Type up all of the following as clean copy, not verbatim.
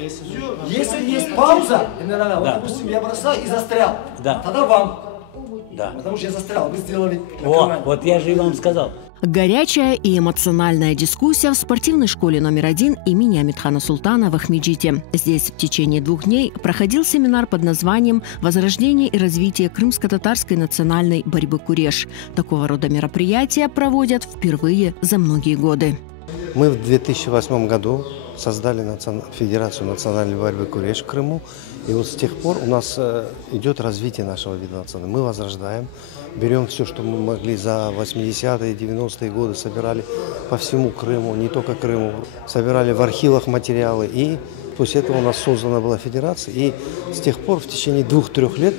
Если есть пауза, генерал, вот, допустим, я бросаю и застрял, тогда вам. Да. Потому что я застрял, вы сделали. Вот я же и вам сказал. Горячая и эмоциональная дискуссия в спортивной школе номер 1 имени Амитхана Султана в Ахмеджите. Здесь в течение 2 дней проходил семинар под названием «Возрождение и развитие крымско-татарской национальной борьбы Куреш». Такого рода мероприятия проводят впервые за многие годы. Мы в 2008 году создали Федерацию национальной борьбы Куреш в Крыму. И вот с тех пор у нас идет развитие нашего вида национального. Мы возрождаем, берем все, что мы могли за 80-е, 90-е годы, собирали по всему Крыму, не только Крыму, собирали в архивах материалы. И после этого у нас создана была федерация. И с тех пор в течение 2-3 лет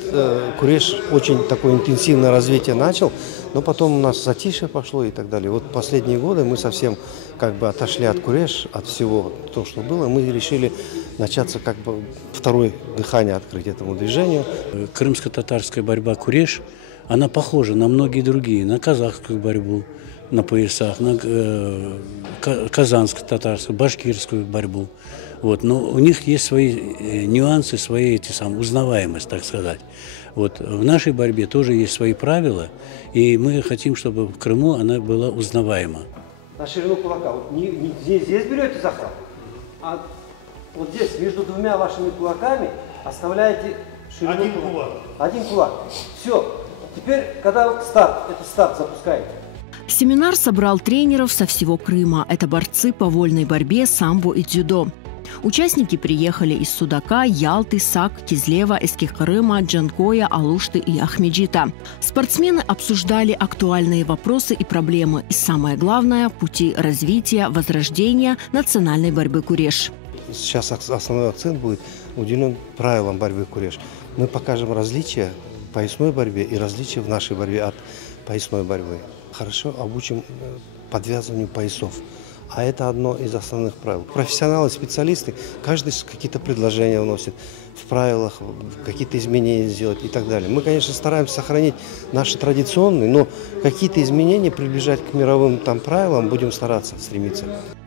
Куреш очень такое интенсивное развитие начал, но потом у нас затишье пошло и так далее. Вот последние годы мы совсем как бы отошли от Куреш, от всего того, что было. Мы решили начаться как бы второе дыхание открыть этому движению. Крымско-татарская борьба Куреш, она похожа на многие другие, на казахскую борьбу на поясах, на казанско-татарскую, башкирскую борьбу. Вот. Но у них есть свои нюансы, свои узнаваемость, так сказать. Вот. В нашей борьбе тоже есть свои правила, и мы хотим, чтобы в Крыму она была узнаваема. На ширину кулака. Вот не здесь берете захват, а вот здесь между 2 вашими кулаками оставляете ширину. Один кулак. Один кулак. Все. Теперь, когда старт запускаете. Семинар собрал тренеров со всего Крыма. Это борцы по вольной борьбе, самбо и дзюдо. Участники приехали из Судака, Ялты, Сак, Кизлева, Эских-Крыма, Джанкоя, Алушты и Ахмеджита. Спортсмены обсуждали актуальные вопросы и проблемы. И самое главное – пути развития, возрождения национальной борьбы Куреш. Сейчас основной акцент будет уделен правилам борьбы Куреш. Мы покажем различия в поясной борьбе и различия в нашей борьбе от поясной борьбы. Хорошо обучим подвязыванию поясов. А это одно из основных правил. Профессионалы, специалисты, каждый какие-то предложения вносит в правилах, какие-то изменения сделать и так далее. Мы, конечно, стараемся сохранить наши традиционные, но какие-то изменения приближать к мировым правилам будем стараться, стремиться.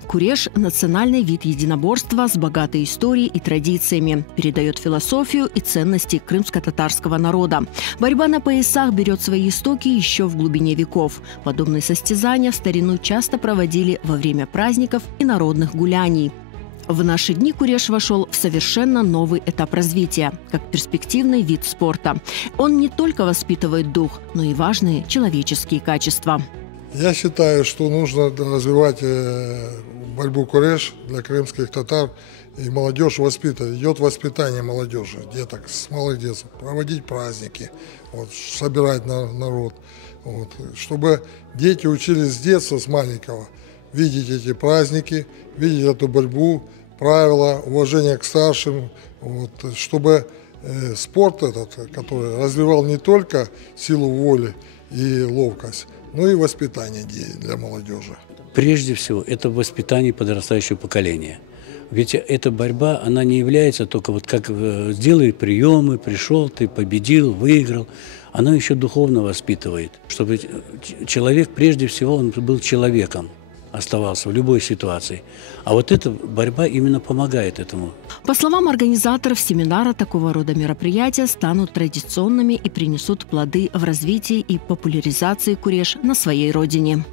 Куреш – национальный вид единоборства с богатой историей и традициями. Передает философию и ценности крымско-татарского народа. Борьба на поясах берет свои истоки еще в глубине веков. Подобные состязания в старину часто проводили во время праздников и народных гуляний. В наши дни Куреш вошел в совершенно новый этап развития, как перспективный вид спорта. Он не только воспитывает дух, но и важные человеческие качества. Я считаю, что нужно развивать борьбу Куреш для крымских татар и молодежь воспитывать. Идет воспитание молодежи, деток с малых детства, проводить праздники, собирать народ, чтобы дети учились с детства, с маленького, видеть эти праздники, видеть эту борьбу, правила, уважение к старшим, чтобы спорт этот, который развивал не только силу воли и ловкость, но и воспитание для молодежи. Прежде всего, это воспитание подрастающего поколения. Ведь эта борьба, она не является только как сделай приемы, пришел, ты победил, выиграл. Она еще духовно воспитывает, чтобы человек, прежде всего, он был человеком, оставался в любой ситуации. А вот эта борьба именно помогает этому. По словам организаторов семинара, такого рода мероприятия станут традиционными и принесут плоды в развитии и популяризации Куреш на своей родине.